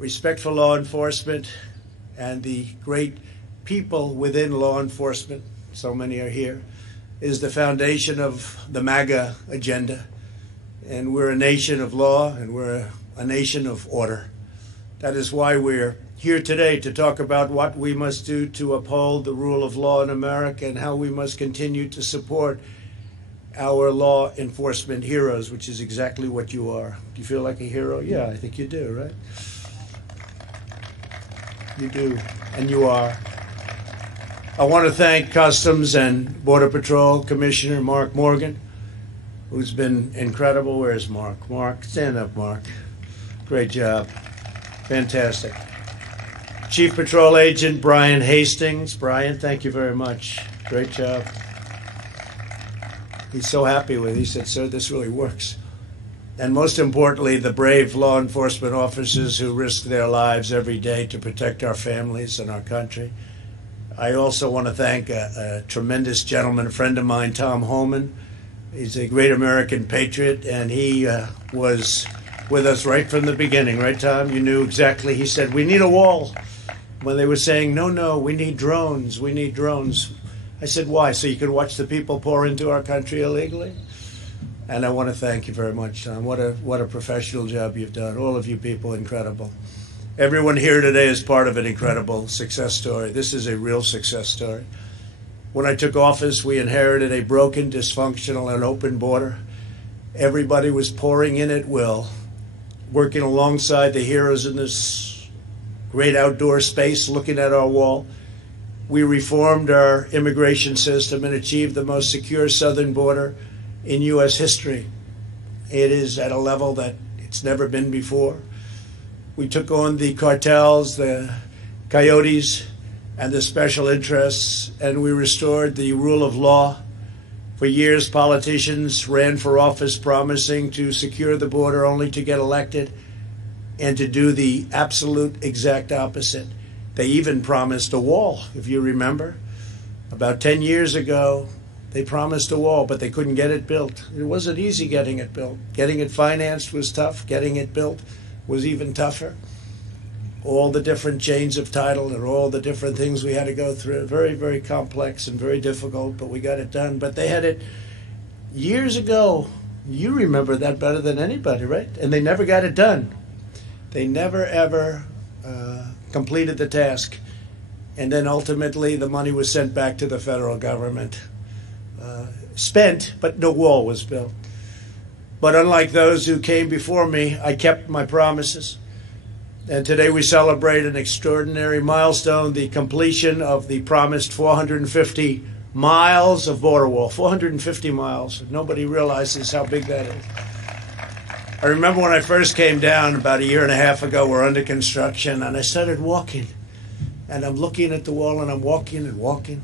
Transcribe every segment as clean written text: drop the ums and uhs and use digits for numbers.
respect for law enforcement and the great people within law enforcement, so many are here, is the foundation of the MAGA agenda. And we're a nation of law, and we're a nation of order. That is why we're here today, to talk about what we must do to uphold the rule of law in America and how we must continue to support our law enforcement heroes, which is exactly what you are. Do you feel like a hero? Yeah, I think you do, right? You do, and you are. I want to thank Customs and Border Patrol Commissioner Mark Morgan, who's been incredible. Where's Mark? Mark, stand up, Mark. Great job. Fantastic. Chief Patrol Agent Brian Hastings. Brian, thank you very much. Great job. He's so happy with it. He said, sir, this really works. And most importantly, the brave law enforcement officers who risk their lives every day to protect our families and our country. I also want to thank a tremendous gentleman, a friend of mine, Tom Homan. He's a great American patriot, and he was with us right from the beginning. Right, Tom? You knew exactly. He said, we need a wall. When they were saying, no, we need drones, we need drones. I said, why? So you can watch the people pour into our country illegally? And I want to thank you very much, Tom. What a professional job you've done. All of you people, incredible. Everyone here today is part of an incredible success story. This is a real success story. When I took office, we inherited a broken, dysfunctional, and open border. Everybody was pouring in at will, working alongside the heroes in this great outdoor space, looking at our wall. We reformed our immigration system and achieved the most secure southern border in U.S. history. It is at a level that it's never been before. We took on the cartels, the coyotes, and the special interests, and we restored the rule of law. For years, politicians ran for office promising to secure the border only to get elected and to do the absolute exact opposite. They even promised a wall, if you remember. About 10 years ago, they promised a wall, but they couldn't get it built. It wasn't easy getting it built. Getting it financed was tough. Getting it built was even tougher. All the different chains of title and all the different things we had to go through. Very, very complex and very difficult, but we got it done. But they had it years ago. You remember that better than anybody, right? And they never got it done. They never, ever completed the task. And then ultimately the money was sent back to the federal government. Spent, but no wall was built. But unlike those who came before me, I kept my promises. And today we celebrate an extraordinary milestone, the completion of the promised 450 miles of border wall. 450 miles. Nobody realizes how big that is. I remember when I first came down about a year and a half ago, we're under construction, and I started walking. And I'm looking at the wall, and I'm walking and walking.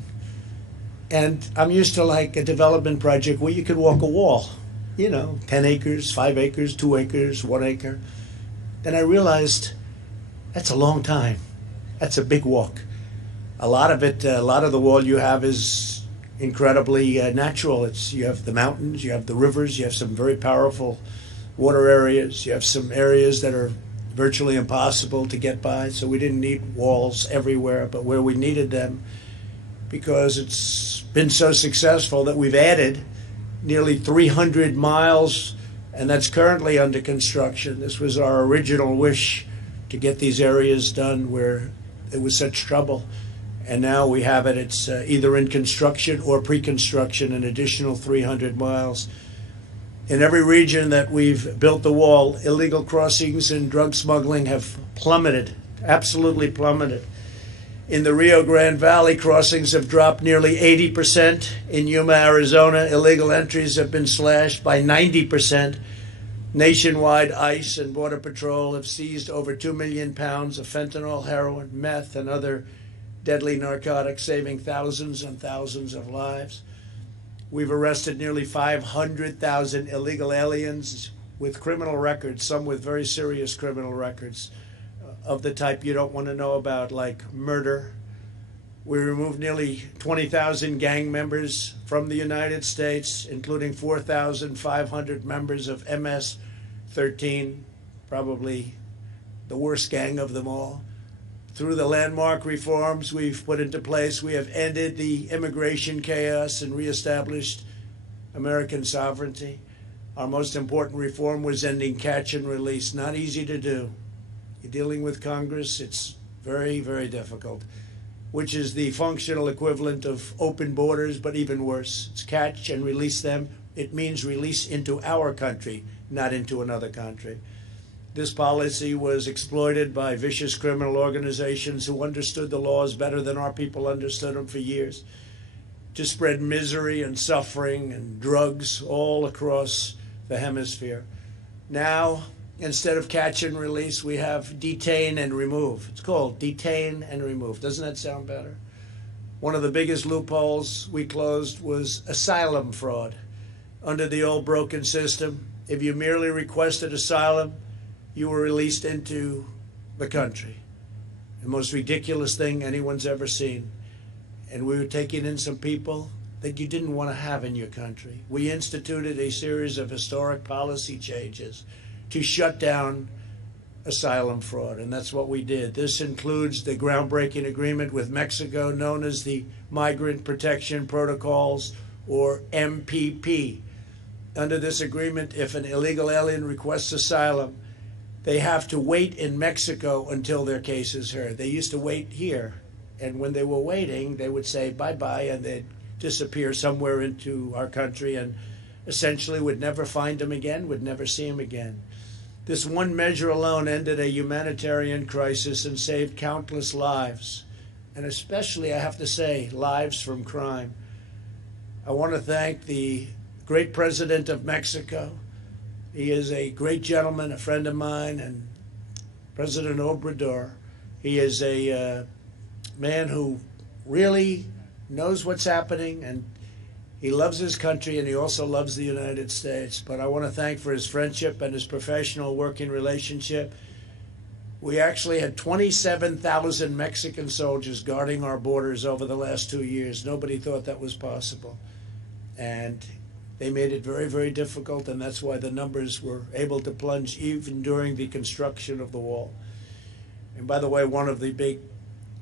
And I'm used to like a development project where you could walk a wall. You know, 10 acres, 5 acres, 2 acres, 1 acre. Then I realized that's a long time. That's a big walk. A lot of the wall you have is incredibly natural. You have the mountains, you have the rivers, you have some very powerful water areas, you have some areas that are virtually impossible to get by, so we didn't need walls everywhere, but where we needed them, because it's been so successful that we've added nearly 300 miles, and that's currently under construction. This was our original wish, to get these areas done where it was such trouble. And now we have it. It's either in construction or pre-construction, an additional 300 miles. In every region that we've built the wall, illegal crossings and drug smuggling have plummeted, absolutely plummeted. In the Rio Grande Valley, crossings have dropped nearly 80%. In Yuma, Arizona, illegal entries have been slashed by 90%. Nationwide, ICE and Border Patrol have seized over 2 million pounds of fentanyl, heroin, meth, and other deadly narcotics, saving thousands and thousands of lives. We've arrested nearly 500,000 illegal aliens with criminal records, some with very serious criminal records of the type you don't want to know about, like murder. We removed nearly 20,000 gang members from the United States, including 4,500 members of MS-13, probably the worst gang of them all. Through the landmark reforms we've put into place, we have ended the immigration chaos and reestablished American sovereignty. Our most important reform was ending catch and release. Not easy to do. You're dealing with Congress, it's very, very difficult, which is the functional equivalent of open borders, but even worse. It's catch and release them. It means release into our country, not into another country. This policy was exploited by vicious criminal organizations who understood the laws better than our people understood them for years, to spread misery and suffering and drugs all across the hemisphere. Now, instead of catch and release, we have detain and remove. It's called detain and remove. Doesn't that sound better? One of the biggest loopholes we closed was asylum fraud. Under the old broken system, if you merely requested asylum, you were released into the country. The most ridiculous thing anyone's ever seen. And we were taking in some people that you didn't want to have in your country. We instituted a series of historic policy changes to shut down asylum fraud, and that's what we did. This includes the groundbreaking agreement with Mexico known as the Migrant Protection Protocols, or MPP. Under this agreement, if an illegal alien requests asylum, they have to wait in Mexico until their case is heard. They used to wait here, and when they were waiting, they would say bye-bye, and they'd disappear somewhere into our country and essentially would never find them again, would never see them again. This one measure alone ended a humanitarian crisis and saved countless lives, and especially, I have to say, lives from crime. I want to thank the great president of Mexico. He is a great gentleman, a friend of mine, and President Obrador. He is a man who really knows what's happening, and he loves his country, and he also loves the United States. But I want to thank for his friendship and his professional working relationship. We actually had 27,000 Mexican soldiers guarding our borders over the last 2 years. Nobody thought that was possible. And they made it very, very difficult, and that's why the numbers were able to plunge even during the construction of the wall. And by the way, one of the big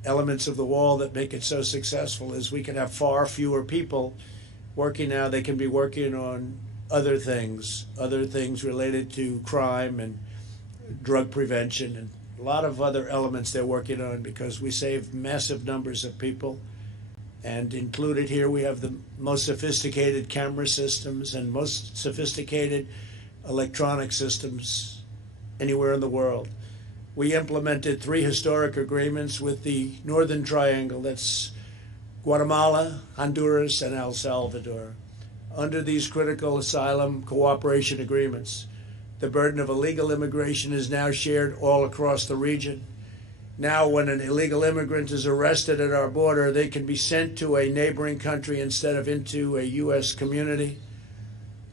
elements of the wall that make it so successful is we can have far fewer people working now. They can be working on other things related to crime and drug prevention and a lot of other elements they're working on, because we save massive numbers of people. And included here, we have the most sophisticated camera systems and most sophisticated electronic systems anywhere in the world. We implemented 3 historic agreements with the Northern Triangle. That's Guatemala, Honduras, and El Salvador. Under these critical asylum cooperation agreements, the burden of illegal immigration is now shared all across the region. Now, when an illegal immigrant is arrested at our border, they can be sent to a neighboring country instead of into a U.S. community.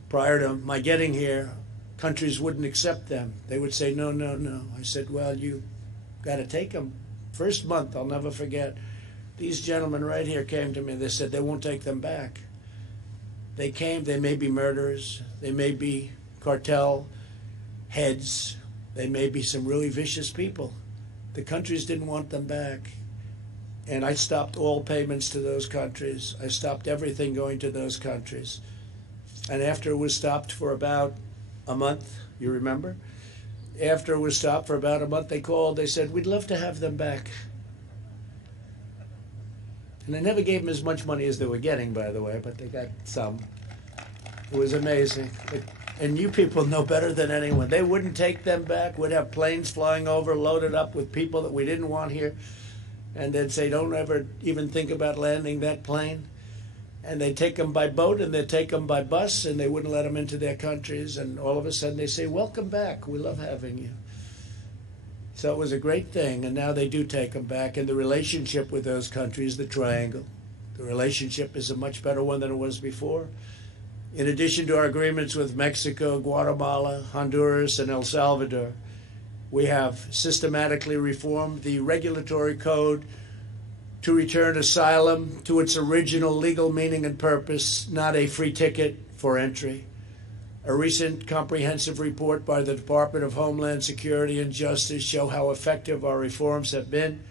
Prior to my getting here, countries wouldn't accept them. They would say, no, no, no. I said, well, you got to take them. First month, I'll never forget. These gentlemen right here came to me. They said they won't take them back. They came. They may be murderers. They may be cartel heads. They may be some really vicious people. The countries didn't want them back. And I stopped all payments to those countries. I stopped everything going to those countries. And after it was stopped for about a month, you remember? After it was stopped for about a month, they called. They said, we'd love to have them back. And they never gave them as much money as they were getting, by the way, but they got some. It was amazing. And you people know better than anyone. They wouldn't take them back. We'd have planes flying over, loaded up with people that we didn't want here. And they'd say, don't ever even think about landing that plane. And they'd take them by boat, and they'd take them by bus, and they wouldn't let them into their countries. And all of a sudden they say, welcome back. We love having you. So it was a great thing, and now they do take them back. And the relationship with those countries, the Triangle, the relationship is a much better one than it was before. In addition to our agreements with Mexico, Guatemala, Honduras, and El Salvador, we have systematically reformed the regulatory code to return asylum to its original legal meaning and purpose, not a free ticket for entry. A recent comprehensive report by the Department of Homeland Security and Justice show how effective our reforms have been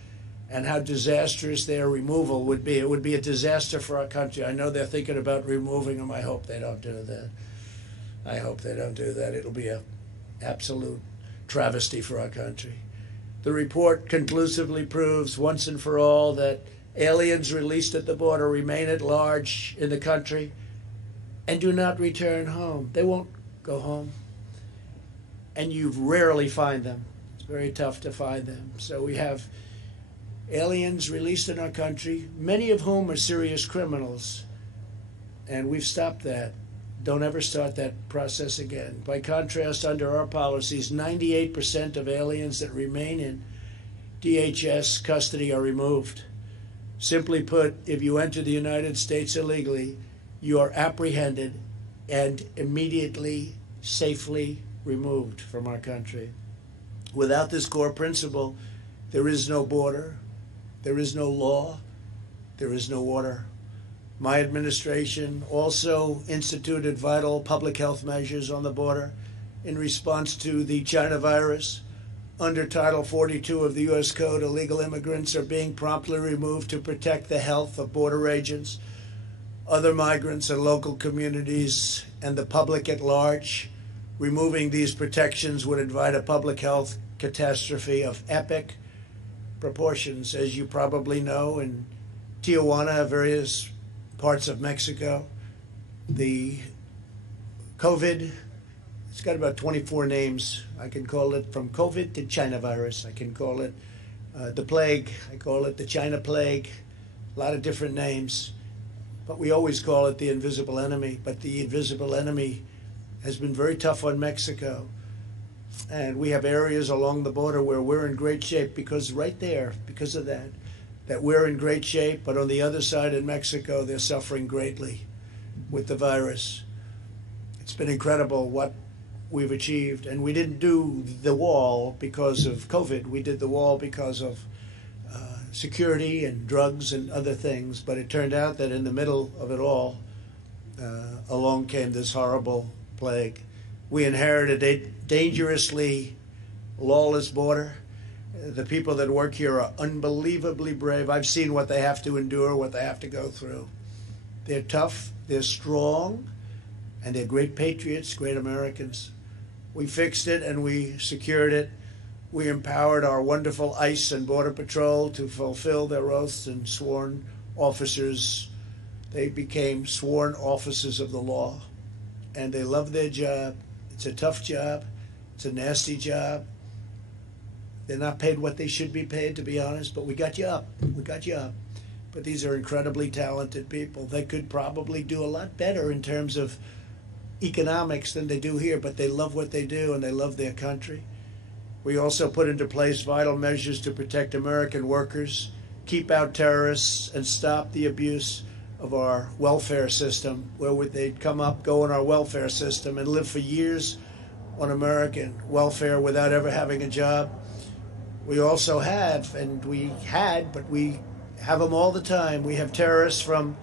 and how disastrous their removal would be. It would be a disaster for our country. I know they're thinking about removing them. I hope they don't do that. I hope they don't do that. It'll be an absolute travesty for our country. The report conclusively proves once and for all that aliens released at the border remain at large in the country and do not return home. They won't go home. And you rarely find them. It's very tough to find them. So we have aliens released in our country, many of whom are serious criminals. And we've stopped that. Don't ever start that process again. By contrast, under our policies, 98% of aliens that remain in DHS custody are removed. Simply put, if you enter the United States illegally, you are apprehended and immediately, safely removed from our country. Without this core principle, there is no border, there is no law, there is no order. My administration also instituted vital public health measures on the border in response to the China virus. Under Title 42 of the U.S. Code, illegal immigrants are being promptly removed to protect the health of border agents, other migrants and local communities, and the public at large. Removing these protections would invite a public health catastrophe of epic proportions. As you probably know, in Tijuana, various parts of Mexico, the COVID, it's got about 24 names. I can call it from COVID to China virus. I can call it the plague. I call it the China plague. A lot of different names. But we always call it the invisible enemy. But the invisible enemy has been very tough on Mexico. And we have areas along the border where we're in great shape because right there, because of that we're in great shape. But on the other side in Mexico, they're suffering greatly with the virus. It's been incredible what we've achieved. And we didn't do the wall because of COVID. We did the wall because of security and drugs and other things. But it turned out that in the middle of it all, along came this horrible plague. We inherited a dangerously lawless border. The people that work here are unbelievably brave. I've seen what they have to endure, what they have to go through. They're tough, they're strong, and they're great patriots, great Americans. We fixed it and we secured it. We empowered our wonderful ICE and Border Patrol to fulfill their oaths and sworn officers. They became sworn officers of the law, and they love their job. It's a tough job. It's a nasty job. They're not paid what they should be paid, to be honest, but we got you up. We got you up. But these are incredibly talented people. They could probably do a lot better in terms of economics than they do here, but they love what they do and they love their country. We also put into place vital measures to protect American workers, keep out terrorists, and stop the abuse of our welfare system, where they'd come up, go in our welfare system, and live for years on American welfare without ever having a job. We also have, and we had, but we have them all the time. We have terrorists from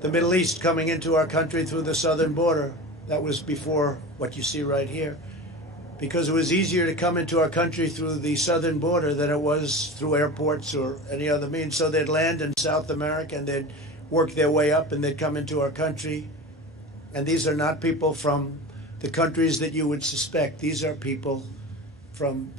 the Middle East coming into our country through the southern border. That was before what you see right here. Because it was easier to come into our country through the southern border than it was through airports or any other means. So they'd land in South America and they'd work their way up and they'd come into our country. And these are not people from the countries that you would suspect. These are people from